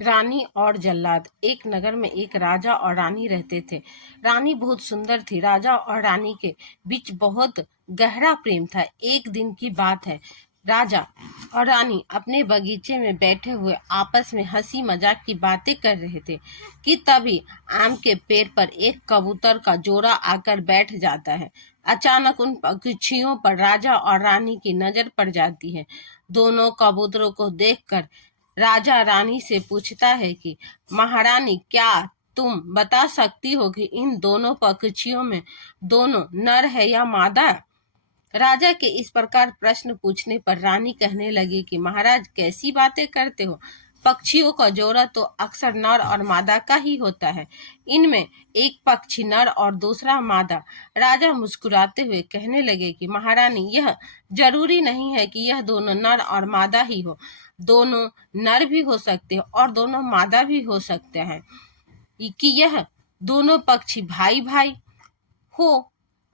रानी और जल्लाद। एक नगर में एक राजा और रानी रहते थे। रानी बहुत सुंदर थी। राजा और रानी के बीच बहुत गहरा प्रेम था। एक दिन की बात है। राजा और रानी अपने बगीचे में बैठे हुए आपस में हंसी मजाक की बातें कर रहे थे कि तभी आम के पेड़ पर एक कबूतर का जोड़ा आकर बैठ जाता है। अचानक उन पक्षियों पर राजा और रानी की नजर पड़ जाती है। दोनों कबूतरों को देखकर राजा रानी से पूछता है कि महारानी, क्या तुम बता सकती हो कि इन दोनों पक्षियों में दोनों नर है या मादा? राजा के इस प्रकार प्रश्न पूछने पर रानी कहने लगी कि महाराज, कैसी बातें करते हो। पक्षियों का जोड़ा तो अक्सर नर और मादा का ही होता है। इनमें एक पक्षी नर और दूसरा मादा। राजा मुस्कुराते हुए कहने लगे कि महारानी, यह जरूरी नहीं है कि यह दोनों नर और मादा ही हो। दोनों नर भी हो सकते हैं और दोनों मादा भी हो सकते हैं। कि यह दोनों पक्षी भाई भाई हो।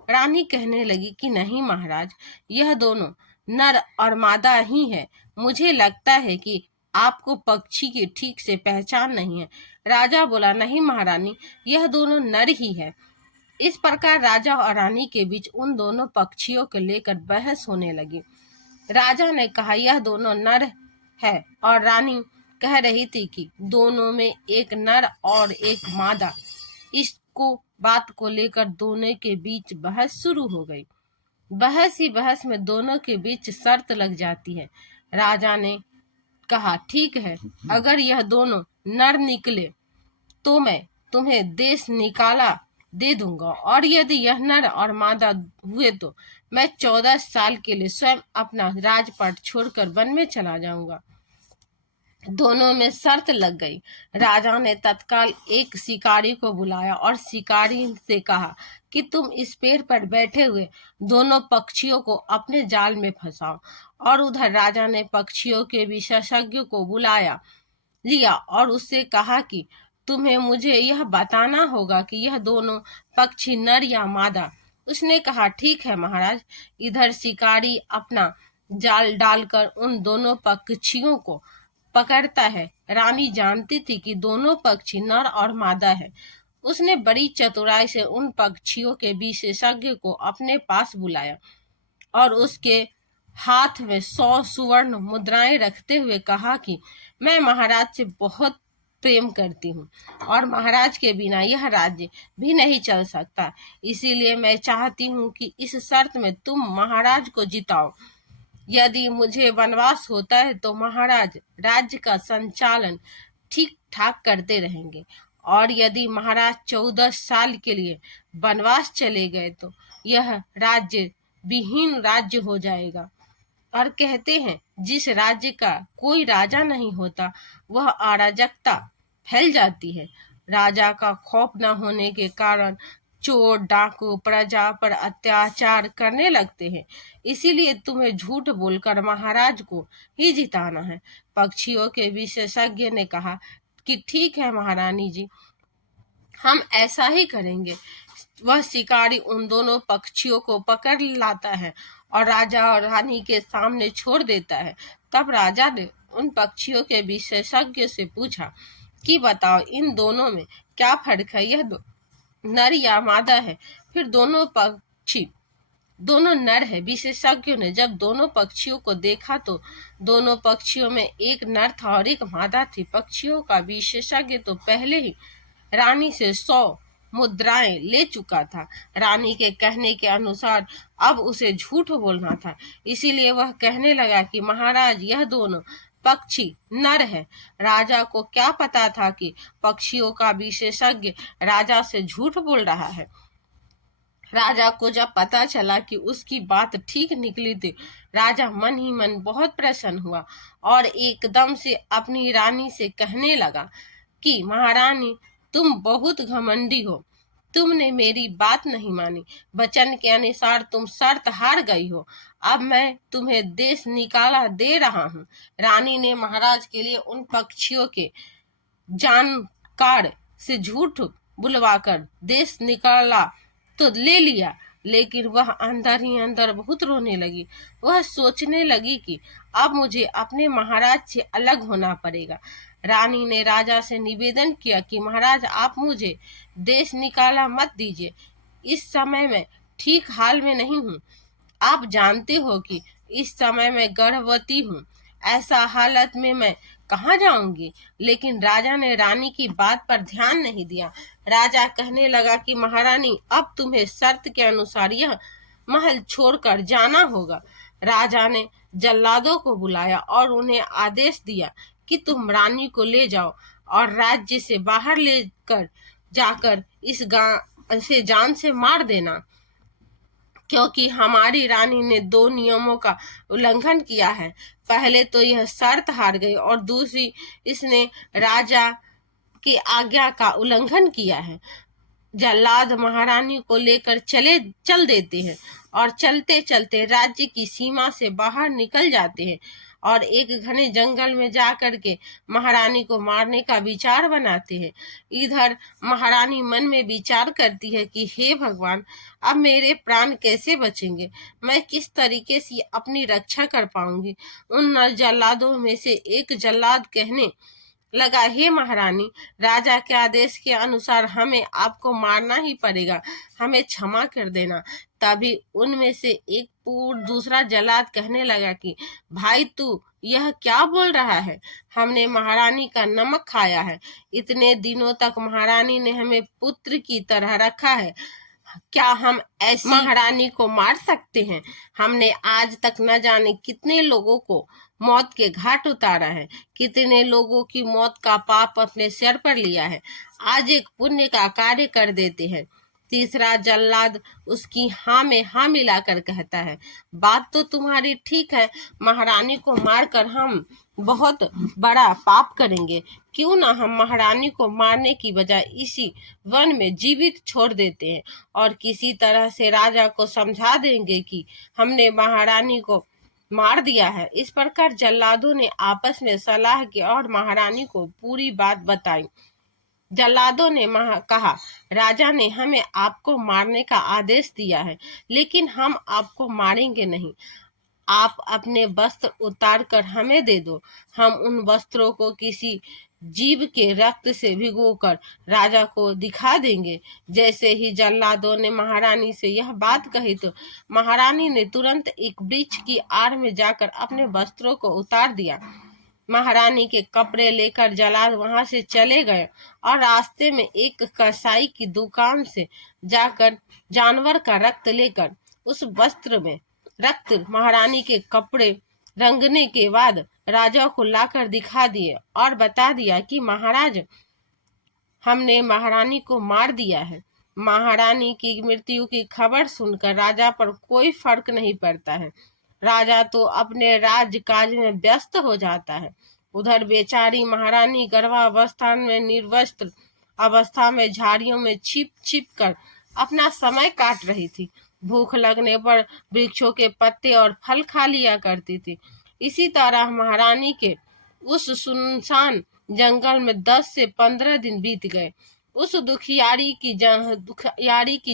रानी कहने लगी कि नहीं महाराज, यह दोनों नर और मादा ही है। मुझे लगता है कि आपको पक्षी की ठीक से पहचान नहीं है। राजा बोला, नहीं महारानी, यह दोनों नर ही है। इस प्रकार राजा और रानी के बीच उन दोनों पक्षियों को लेकर बहस होने लगी। राजा ने कहा यह दोनों नर है और रानी कह रही थी कि दोनों में एक नर और एक मादा। इसको बात को लेकर दोनों के बीच बहस शुरू हो गई। बहस ही बहस में दोनों के बीच शर्त लग जाती है। राजा ने कहा, ठीक है, अगर यह दोनों नर निकले तो मैं तुम्हें देश निकाला दे दूंगा, और यदि यह नर और मादा हुए तो मैं 14 साल के लिए स्वयं अपना राजपाट छोड़कर वन में चला जाऊंगा। दोनों में शर्त लग गई। राजा ने तत्काल एक शिकारी को बुलाया और शिकारी से कहा कि तुम इस पेड़ पर बैठे हुए दोनों पक्षियों को अपने जाल में फंसाओ। और उधर राजा ने पक्षियों के विशेषज्ञ को बुलाया लिया और उससे कहा कि तुम्हें मुझे यह बताना होगा कि यह दोनों पक्षी नर या मादा। उसने कहा, ठीक है महाराज। इधर शिकारी अपना जाल डालकर उन दोनों पक्षियों को पकड़ता है। रानी जानती थी कि दोनों पक्षी नर और मादा है। उसने बड़ी चतुराई से उन पक्षियों के विशेषज्ञ को अपने पास बुलाया और उसके हाथ में 100 सुवर्ण मुद्राएं रखते हुए कहा कि मैं महाराज से बहुत प्रेम करती हूँ और महाराज के बिना यह राज्य भी नहीं चल सकता। इसीलिए मैं चाहती हूँ कि इस शर्त में तुम महाराज को जिताओ। यदि मुझे वनवास होता है तो महाराज राज्य का संचालन ठीक ठाक करते रहेंगे, और यदि महाराज 14 साल के लिए वनवास चले गए तो यह राज्य विहीन राज्य हो जाएगा। और कहते हैं, जिस राज्य का कोई राजा नहीं होता वह अराजकता फैल जाती है। राजा का खौफ न होने के कारण चोर डाकू प्रजा पर अत्याचार करने लगते हैं। इसीलिए तुम्हें झूठ बोलकर महाराज को ही जिताना है। पक्षियों के विशेषज्ञ ने कहा कि ठीक है महारानी जी, हम ऐसा ही करेंगे। वह शिकारी उन दोनों पक्षियों को पकड़ लाता है और राजा और रानी के सामने छोड़ देता है। तब राजा ने उन पक्षियों के विशेषज्ञ से पूछा कि बताओ, इन दोनों में क्या फर्क है? यह नर या मादा है? फिर दोनों पक्षी दोनों नर है। विशेषज्ञों ने जब दोनों पक्षियों को देखा तो दोनों पक्षियों में एक नर था और एक मादा थी। पक्षियों का विशेषज्ञ तो पहले ही रानी से 100 मुद्राएं ले चुका था। रानी के कहने के अनुसार अब उसे झूठ बोलना था। इसीलिए वह कहने लगा कि महाराज, यह दोनों पक्षी नर है। राजा को क्या पता था कि पक्षियों का विशेषज्ञ राजा से झूठ बोल रहा है। राजा को जब पता चला कि उसकी बात ठीक निकली थी, राजा मन ही मन बहुत प्रसन्न हुआ और एकदम से अपनी रानी से कहने लगा कि महारानी, तुम बहुत घमंडी हो। तुमने मेरी बात नहीं मानी। वचन के अनुसार तुम शर्त हार गई हो। अब मैं तुम्हें देश निकाला दे रहा हूँ। रानी ने महाराज के लिए उन पक्षियों के जानकार से झूठ बुलवाकर देश निकाला तो ले लिया, लेकिन वह अंदर ही अंदर बहुत रोने लगी। वह सोचने लगी कि अब मुझे अपने महाराज से अलग होना पड़ेगा। रानी ने राजा से निवेदन किया कि महाराज, आप मुझे देश निकाला मत दीजिए। इस समय मैं ठीक हाल में नहीं हूँ। आप जानते हो कि इस समय मैं गर्भवती हूँ। ऐसा हालत में मैं कहाँ जाऊंगी? लेकिन राजा ने रानी की बात पर ध्यान नहीं दिया। राजा कहने लगा कि महारानी, अब तुम्हें शर्त के अनुसार यह महल छोड़कर जाना होगा। राजा ने जल्लादों को बुलाया और उन्हें आदेश दिया कि तुम रानी को ले जाओ और राज्य से बाहर लेकर जाकर इस गांव से जान से मार देना, क्योंकि हमारी रानी ने दो नियमों का उल्लंघन किया है। पहले तो यह शर्त हार गई और दूसरी इसने राजा की आज्ञा का उल्लंघन किया है। जल्लाद महारानी को लेकर चल देते हैं और चलते चलते राज्य की सीमा से बाहर निकल जाते हैं और एक घने जंगल में जाकर के महारानी को मारने का विचार बनाते हैं। इधर महारानी मन में विचार करती है कि हे भगवान, अब मेरे प्राण कैसे बचेंगे? मैं किस तरीके से अपनी रक्षा कर पाऊंगी? उन जल्लादों में से एक जल्लाद कहने लगा, हे महारानी, राजा के आदेश के अनुसार हमें आपको मारना ही पड़ेगा, हमें क्षमा कर देना। तभी उनमें से एक दूसरा जल्लाद कहने लगा कि भाई, तू यह क्या बोल रहा है? हमने महारानी का नमक खाया है। इतने दिनों तक महारानी ने हमें पुत्र की तरह रखा है। क्या हम ऐसी महारानी को मार सकते हैं? हमने आज तक न जाने कितने लोगों को मौत के घाट उतारा है, कितने लोगों की मौत का पाप अपने सिर पर लिया है। आज एक पुण्य का कार्य कर देते हैं। तीसरा जल्लाद उसकी हाँ में हाँ मिलाकर कहता है, बात तो तुम्हारी ठीक है, महारानी को मारकर हम बहुत बड़ा पाप करेंगे। क्यों ना हम महारानी को मारने की बजाय इसी वन में जीवित छोड़ देते हैं और किसी तरह से राजा को समझा देंगे कि हमने महारानी को मार दिया है। इस प्रकार जल्लादों ने आपस में सलाह की और महारानी को पूरी बात बताई। जल्लादों ने कहा, राजा ने हमें आपको मारने का आदेश दिया है, लेकिन हम आपको मारेंगे नहीं। आप अपने वस्त्र उतार कर हमें दे दो। हम उन वस्त्रों को किसी जीव के रक्त से भिगोकर राजा को दिखा देंगे। जैसे ही जल्लादों ने महारानी से यह बात कही तो महारानी ने तुरंत एक वृक्ष की आड़ में जाकर अपने वस्त्रों को उतार दिया। महारानी के कपड़े लेकर जल्लाद वहां से चले गए और रास्ते में एक कसाई की दुकान से जाकर जानवर का रक्त लेकर उस वस्त्र में रक्त महारानी के कपड़े रंगने के बाद राजा को लाकर दिखा दिए और बता दिया कि महाराज, हमने महारानी को मार दिया है। महारानी की मृत्यु की खबर सुनकर राजा पर कोई फर्क नहीं पड़ता है। राजा तो अपने राजकाज में व्यस्त हो जाता है। उधर बेचारी महारानी गर्भावस्था में निर्वस्त्र अवस्था में झाड़ियों में छिप छिप कर अपना समय काट रही थी। भूख लगने पर वृक्षों के पत्ते और फल खा लिया करती थी। इसी तरह महारानी के उस सुनसान जंगल में 10 से 15 दिन बीत गए। उस दुखियारी की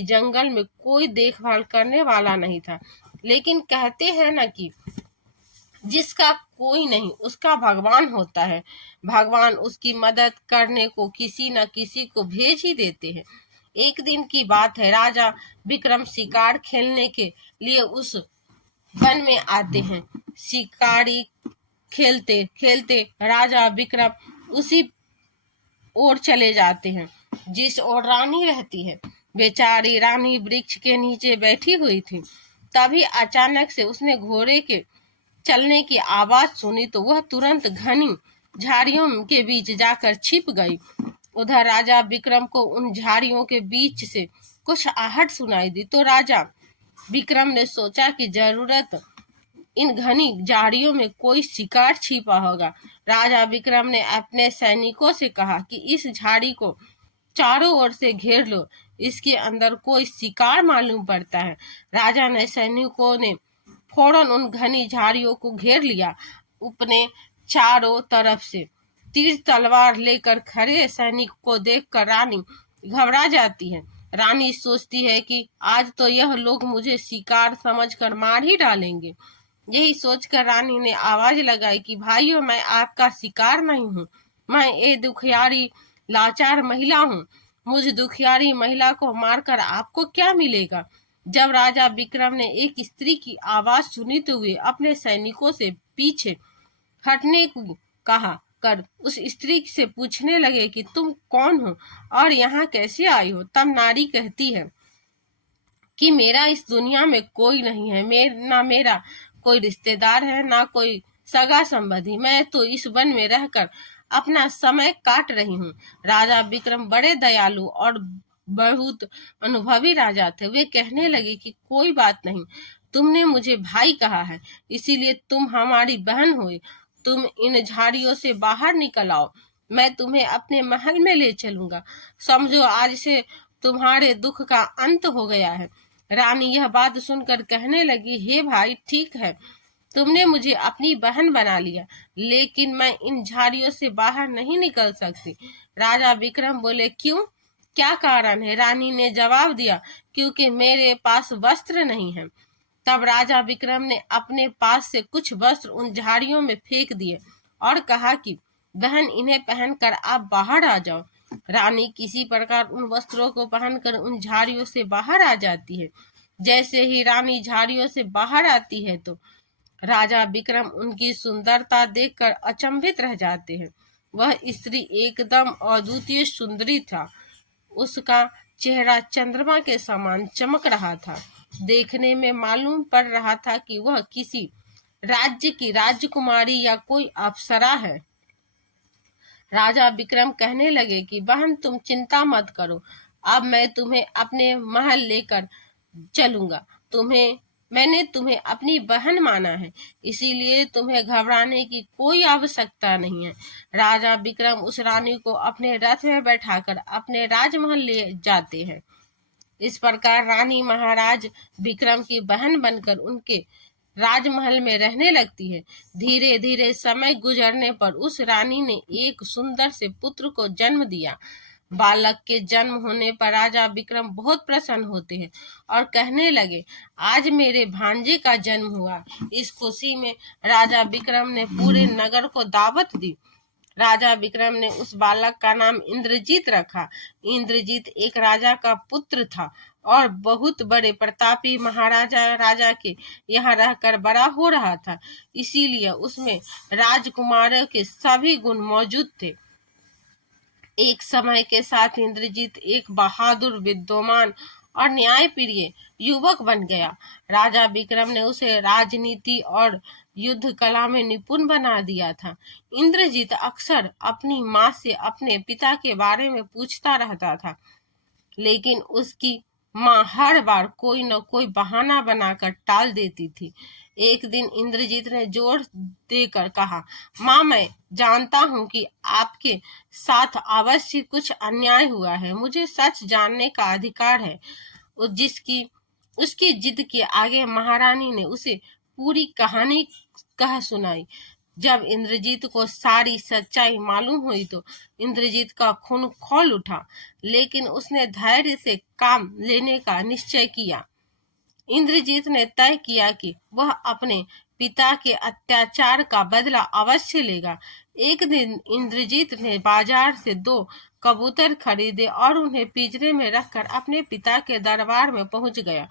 जंगल में कोई देखभाल करने वाला नहीं था। लेकिन कहते हैं ना कि जिसका कोई नहीं उसका भगवान होता है। भगवान उसकी मदद करने को किसी न किसी को भेज ही देते हैं। एक दिन की बात है, राजा विक्रम शिकार खेलने के लिए उस वन में आते हैं। शिकारी खेलते खेलते राजा विक्रम उसी ओर चले जाते हैं जिस ओर रानी रहती है। बेचारी रानी वृक्ष के नीचे बैठी हुई थी। तभी अचानक से उसने घोड़े के चलने की आवाज सुनी तो वह तुरंत घनी झाड़ियों के बीच जाकर छिप गई। उधर राजा विक्रम को उन झाड़ियों के बीच से कुछ आहट सुनाई दी तो राजा विक्रम ने सोचा कि जरूरत इन घनी झाड़ियों में कोई शिकार छिपा होगा। राजा विक्रम ने अपने सैनिकों से कहा कि इस झाड़ी को चारों ओर से घेर लो, इसके अंदर कोई शिकार मालूम पड़ता है। राजा ने सैनिकों ने फौरन उन घनी झाड़ियों को घेर लिया। अपने चारों तरफ से तीर तलवार लेकर खड़े सैनिक को देखकर रानी घबरा जाती है। रानी सोचती है कि आज तो यह लोग मुझे शिकार समझकर मार ही डालेंगे। यही सोचकर रानी ने आवाज लगाई कि भाइयों, मैं आपका शिकार नहीं हूँ, मैं एक दुखियारी लाचार महिला हूँ। मुझ दुखियारी महिला को मारकर आपको क्या मिलेगा? जब राजा विक्रम ने एक स्त्री की आवाज सुनते हुए अपने सैनिकों से पीछे हटने को कहा कर उस स्त्री से पूछने लगे कि तुम कौन हो और यहाँ कैसे आई हो, तब नारी कहती है कि मेरा इस दुनिया में कोई नहीं है, ना मेरा कोई रिश्तेदार है, ना कोई सगा संबंधी। मैं तो इस वन में रहकर अपना समय काट रही हूँ। राजा विक्रम बड़े दयालु और बहुत अनुभवी राजा थे। वे कहने लगे कि कोई बात नहीं, तुमने मुझे भाई कहा है, इसीलिए तुम हमारी बहन हुई। तुम इन झाड़ियों से बाहर निकल आओ, मैं तुम्हें अपने महल में ले चलूंगा। समझो आज से तुम्हारे दुख का अंत हो गया है। रानी यह बात सुनकर कहने लगी, हे भाई, ठीक है, तुमने मुझे अपनी बहन बना लिया, लेकिन मैं इन झाड़ियों से बाहर नहीं निकल सकती। राजा विक्रम बोले, क्यों, क्या कारण है? रानी ने जवाब दिया, क्योंकि मेरे पास वस्त्र नहीं है। तब राजा विक्रम ने अपने पास से कुछ वस्त्र उन झाड़ियों में फेंक दिए और कहा कि बहन, इन्हें पहनकर आप बाहर आ जाओ। रानी किसी प्रकार उन वस्त्रों को पहनकर उन झाड़ियों से बाहर आ जाती है। जैसे ही रानी झाड़ियों से बाहर आती है तो राजा विक्रम उनकी सुंदरता देखकर अचंभित रह जाते हैं। वह स्त्री एकदम अद्वितीय सुंदरी था। उसका चेहरा चंद्रमा के समान चमक रहा था। देखने में मालूम पड़ रहा था कि वह किसी राज्य की राजकुमारी या कोई अप्सरा है। राजा विक्रम कहने लगे कि बहन, तुम चिंता मत करो, अब मैं तुम्हें अपने महल लेकर चलूंगा। मैंने तुम्हें अपनी बहन माना है, इसीलिए तुम्हें घबराने की कोई आवश्यकता नहीं है। राजा विक्रम उस रानी को अपने रथ में बैठाकर अपने राजमहल ले जाते हैं। इस प्रकार रानी महाराज विक्रम की बहन बनकर उनके राजमहल में रहने लगती है। धीरे धीरे समय गुजरने पर उस रानी ने एक सुंदर से पुत्र को जन्म दिया। बालक के जन्म होने पर राजा विक्रम बहुत प्रसन्न होते हैं और कहने लगे, आज मेरे भांजे का जन्म हुआ। इस खुशी में राजा विक्रम ने पूरे नगर को दावत दी। राजा विक्रम ने उस बालक का नाम इंद्रजीत रखा। इंद्रजीत एक राजा का पुत्र था और बहुत बड़े प्रतापी महाराजा राजा के यहाँ रहकर बड़ा हो रहा था, इसीलिए उसमें राजकुमारों के सभी गुण मौजूद थे। एक समय के साथ इंद्रजीत एक बहादुर, विद्वान और न्यायप्रिय युवक बन गया। राजा विक्रम ने उसे राजनीति और युद्ध कला में निपुण बना दिया था। इंद्रजीत अक्सर अपनी माँ से अपने पिता के बारे में पूछता रहता था, लेकिन उसकी माँ हर बार कोई न कोई बहाना बनाकर टाल देती थी। एक दिन इंद्रजीत ने जोर देकर कहा, माँ, मैं जानता हूँ कि आपके साथ अवश्य कुछ अन्याय हुआ है। मुझे सच जानने का अधिकार है। उसकी जिद के आगे महारानी ने उसे पूरी कहानी कह सुनाई। जब इंद्रजीत को सारी सच्चाई मालूम हुई तो इंद्रजीत का खून खौल उठा, लेकिन उसने धैर्य से काम लेने का निश्चय किया। इंद्रजीत ने तय किया कि वह अपने पिता के अत्याचार का बदला अवश्य लेगा। एक दिन इंद्रजीत ने बाजार से 2 कबूतर खरीदे और उन्हें पिंजरे में रखकर अपने पिता के दरबार में पहुंच गया।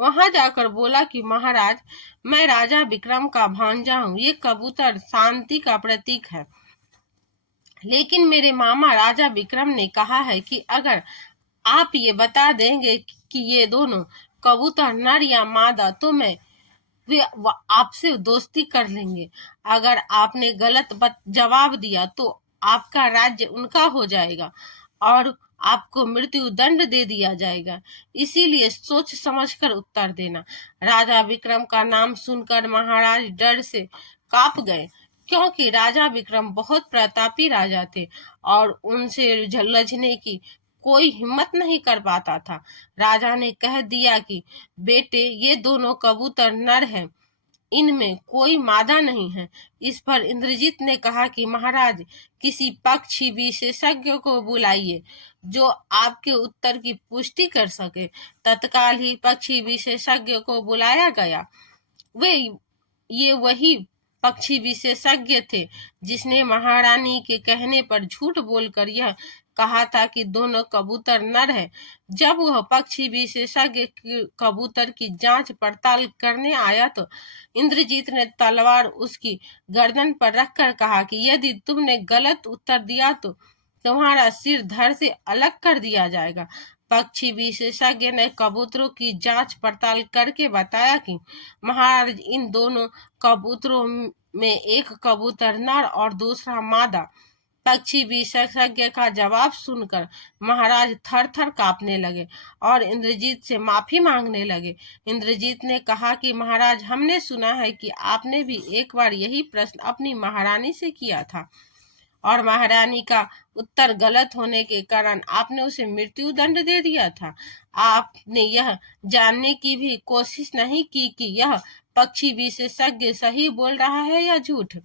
वहां जाकर बोला कि महाराज, मैं राजा विक्रम का भांजा हूँ। ये कबूतर शांति का प्रतीक है, लेकिन मेरे मामा राजा विक्रम ने कहा है कि अगर आप ये बता देंगे कि ये दोनों कबूतर नर या मादा, तो वे आपसे दोस्ती कर लेंगे। अगर आपने गलत जवाब दिया तो आपका राज्य उनका हो जाएगा और आपको मृत्यु दंड दे दिया जाएगा। इसीलिए सोच समझकर उत्तर देना। राजा विक्रम का नाम सुनकर महाराज डर से कांप गए, क्योंकि राजा विक्रम बहुत प्रतापी राजा थे और उनसे लड़ने की कोई हिम्मत नहीं कर पाता था। राजा ने कह दिया कि बेटे, ये दोनों कबूतर नर हैं, इनमें कोई मादा नहीं है। इस पर इंद्रजीत ने कहा कि महाराज, किसी पक्षी विशेषज्ञ को बुलाइए जो आपके उत्तर की पुष्टि कर सके। तत्काल ही पक्षी विशेषज्ञ को बुलाया गया। वे ये वही पक्षी विशेषज्ञ थे, जिसने महारानी के कहने पर झूठ बोलकर यह कहा था कि दोनों कबूतर नर हैं। जब वह पक्षी विशेषज्ञ कबूतर की जांच पड़ताल करने आया तो इंद्रजीत ने तलवार उसकी गर्दन पर रखकर कहा कि यदि तुमने गलत उत्तर दिया तो तुम्हारा सिर धड़ से अलग कर दिया जाएगा। पक्षी विशेषज्ञ ने कबूतरों की जांच पड़ताल करके बताया कि महाराज, इन दोनों कबूतरों में एक कबूतर नर और दूसरा मादा। पक्षी विशेषज्ञ का जवाब सुनकर महाराज थर थर कांपने लगे और इंद्रजीत से माफी मांगने लगे। इंद्रजीत ने कहा कि महाराज, हमने सुना है कि आपने भी एक बार यही प्रश्न अपनी महारानी से किया था और महारानी का उत्तर गलत होने के कारण आपने उसे मृत्यु दंड दे दिया था। आपने यह जानने की भी कोशिश नहीं की कि यह पक्षी विशेषज्ञ सही बोल रहा है या झूठ।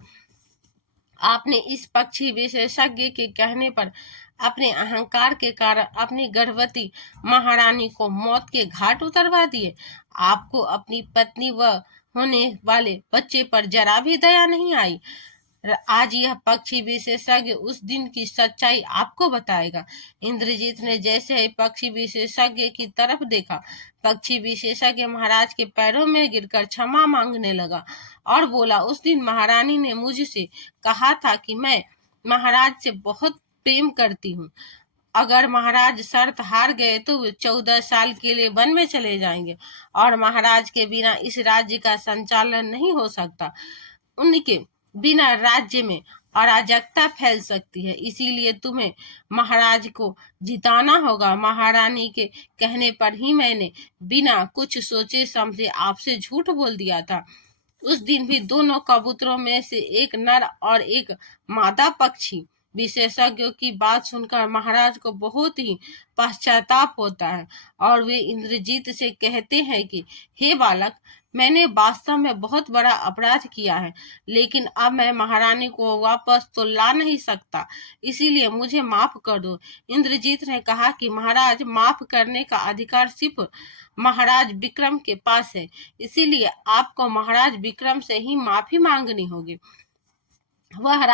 आपने इस पक्षी विशेषज्ञ के कहने पर अपने अहंकार के कारण अपनी गर्भवती महारानी को मौत के घाट उतरवा दिए। आपको अपनी पत्नी व होने वाले बच्चे पर जरा भी दया नहीं आई। आज यह पक्षी विशेषज्ञ उस दिन की सच्चाई आपको बताएगा। इंद्रजीत ने जैसे ही पक्षी विशेषज्ञ की तरफ देखा, पक्षी विशेषज्ञ महाराज के पैरों में गिरकर क्षमा मांगने लगा और बोला, उस दिन महारानी ने मुझसे कहा था कि मैं महाराज से बहुत प्रेम करती हूँ। अगर महाराज शर्त हार गए तो वे 14 साल के लिए वन में चले जाएंगे और महाराज के बिना इस राज्य का संचालन नहीं हो सकता। उनके बिना राज्य में अराजकता फैल सकती है, इसीलिए तुम्हें महाराज को जिताना होगा। महारानी के कहने पर ही मैंने बिना कुछ सोचे समझे आपसे झूठ बोल दिया था। उस दिन भी दोनों कबूतरों में से एक नर और एक मादा पक्षी। विशेषज्ञों की बात सुनकर महाराज को बहुत ही पश्चाताप होता है और वे इंद्रजीत से कहते हैं कि हे बालक, मैंने वास्तव में बहुत बड़ा अपराध किया है, लेकिन अब मैं महारानी को वापस तो ला नहीं सकता, इसीलिए मुझे माफ कर दो। इंद्रजीत ने कहा कि महाराज, माफ करने का अधिकार सिर्फ महाराज विक्रम के पास है, इसीलिए आपको महाराज विक्रम से ही माफी मांगनी होगी। वह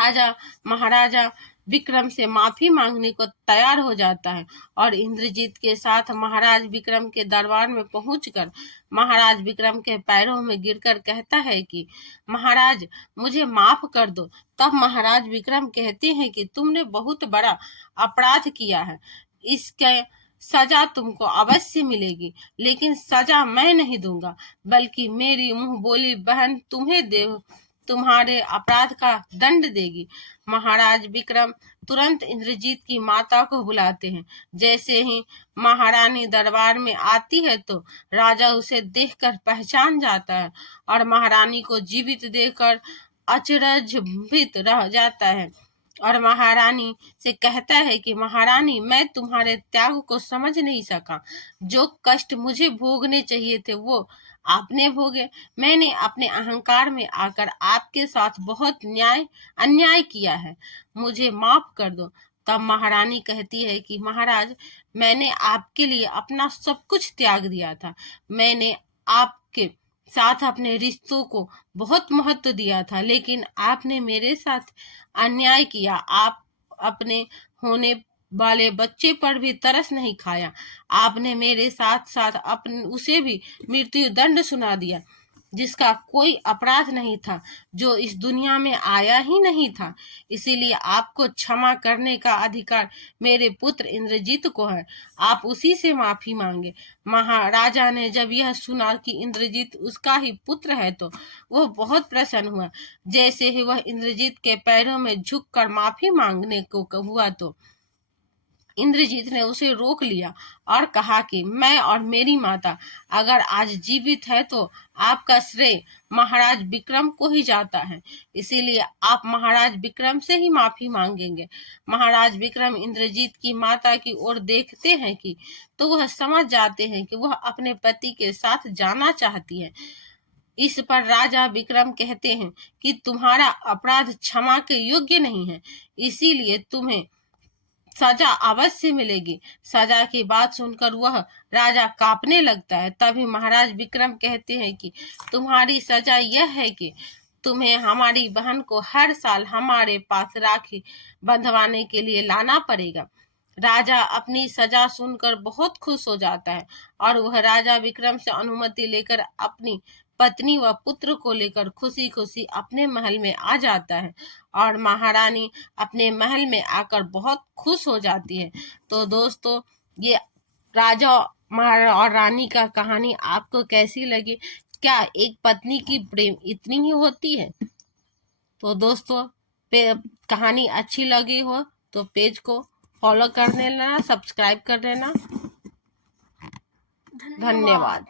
महाराजा विक्रम से माफी मांगने को तैयार हो जाता है और इंद्रजीत के साथ महाराज विक्रम के दरबार में पहुंचकर महाराज विक्रम के पैरों में गिरकर कहता है कि महाराज, मुझे माफ कर दो। तब महाराज विक्रम कहते हैं कि तुमने बहुत बड़ा अपराध किया है, इसके सजा तुमको अवश्य मिलेगी, लेकिन सजा मैं नहीं दूंगा, बल्कि मेरी मुंह बोली बहन तुम्हारे अपराध का दंड देगी। महाराज विक्रम तुरंत इंद्रजीत की माता को बुलाते हैं। जैसे ही महारानी दरबार में आती है तो राजा उसे देखकर पहचान जाता है और महारानी को जीवित देखकर अचरजभित रह जाता है और महारानी से कहता है कि महारानी, मैं तुम्हारे त्याग को समझ नहीं सका। जो कष्ट मुझे भोगने चाहिए थे वो आपने भोगे। मैंने अपने अहंकार में आकर आपके साथ बहुत अन्याय किया है, मुझे माफ कर दो। तब महारानी कहती है कि महाराज, मैंने आपके लिए अपना सब कुछ त्याग दिया था। मैंने आपके साथ अपने रिश्तों को बहुत महत्व दिया था, लेकिन आपने मेरे साथ अन्याय किया। आप अपने होने वाले बच्चे पर भी तरस नहीं खाया। आपने मेरे साथ साथ अपने उसे भी मृत्यु दंड सुना दिया, जिसका कोई अपराध नहीं था, जो इस दुनिया में आया ही नहीं था। इसीलिए आपको क्षमा करने का अधिकार मेरे पुत्र इंद्रजीत को है। आप उसी से माफी मांगे। महाराजा ने जब यह सुना कि इंद्रजीत उसका ही पुत्र है तो वह बहुत प्रसन्न हुआ। जैसे ही वह इंद्रजीत के पैरों में झुककर माफी मांगने को हुआ तो इंद्रजीत ने उसे रोक लिया और कहा कि मैं और मेरी माता अगर आज जीवित है तो आपका श्रेय महाराज विक्रम को ही जाता है, इसीलिए आप महाराज विक्रम से ही माफी मांगेंगे। महाराज विक्रम इंद्रजीत की माता की ओर देखते हैं कि तो वह समझ जाते हैं कि वह अपने पति के साथ जाना चाहती है। इस पर राजा विक्रम कहते हैं कि तुम्हारा अपराध क्षमा के योग्य नहीं है, इसीलिए तुम्हें सजा अवश्य मिलेगी। सजा की बात सुनकर वह राजा कांपने लगता है। तभी महाराज विक्रम कहते हैं कि तुम्हारी सजा यह है कि तुम्हें हमारी बहन को हर साल हमारे पास राखी बंधवाने के लिए लाना पड़ेगा। राजा अपनी सजा सुनकर बहुत खुश हो जाता है और वह राजा विक्रम से अनुमति लेकर अपनी पत्नी व पुत्र को लेकर खुशी खुशी अपने महल में आ जाता है और महारानी अपने महल में आकर बहुत खुश हो जाती है। तो दोस्तों, ये राजा और रानी का कहानी आपको कैसी लगी? क्या एक पत्नी की प्रेम इतनी ही होती है? तो दोस्तों, कहानी अच्छी लगी हो तो पेज को फॉलो कर लेना, सब्सक्राइब कर लेना। धन्यवाद।